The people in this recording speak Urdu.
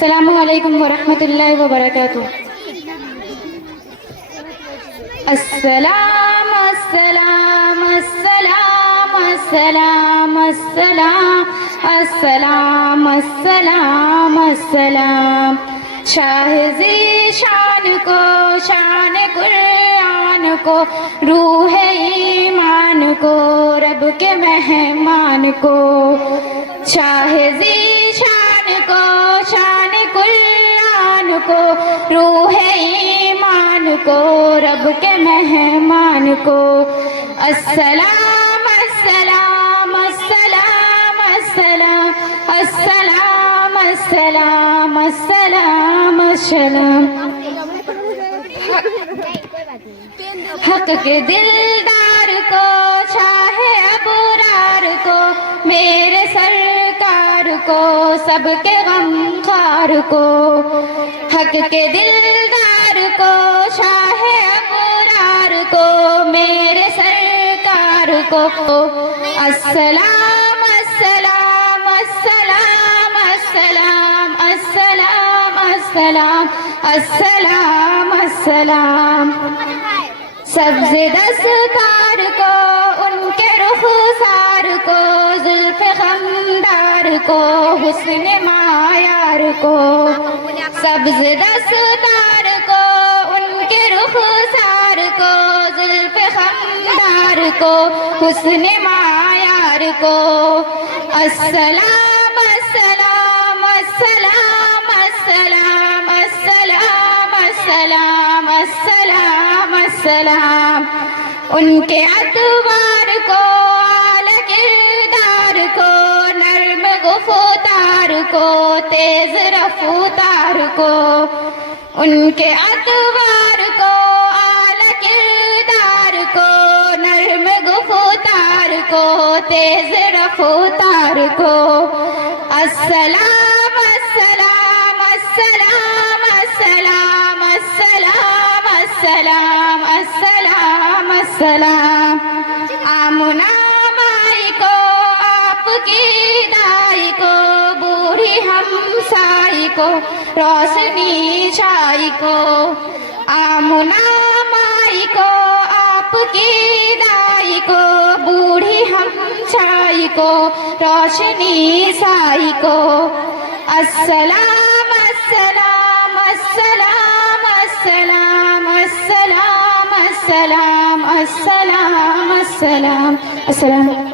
السلام علیکم ورحمۃ اللہ وبرکاتہ۔ السلام السلام السلام السلام السلام السلام السلام السلام۔ شاہ ذیشان کو، شان قرآن کو، روح ایمان کو، رب کے مہمان کو۔ شاہ ذیشان کو، شان قرآن کو، روح ایمان کو، رب کے مہمان کو۔ السلام السلام السلام السلام السلام السلام السلام السلام۔ حق کے دلدار کو، شاہ ابرار کو، میرے سرکار کو، سب کے غمخوار کو۔ حق کے دلدار کو، شاہ ابرار کو، میرے سرکار کو۔ السلام السلام السلام السلام السلام السلام السلام السلام۔ سبز دستار کو، ان کے رخسار کو، زلف خمدار کو، حسن معیار کو۔ سبز دستار کو، ان کے رخسار کو، زلف خمدار کو، حسن معیار کو۔ السلام السلام السلام السلام السلام السلام السلام السلام۔ ان کے ادوار کو، اعلی کردار کو، نرم گفتار کو، تیز رفتار کو۔ ان کے ادوار کو، اعلی کردار کو، نرم گفتار کو، تیز رفتار کو۔ السلام السلام السلام السلام السلام السلام السلام السلام۔ آمنہ مائی کو، آپ کی دائی کو، بوڑھی ہمسائی کو، روشنی چھائی کو۔ آمنہ مائی کو، آپ کی دائی کو، بوڑھی ہمسائی کو، روشنی سائی کو۔ السلام السلام السلام السلام السلام السلام السلام السلام السلام۔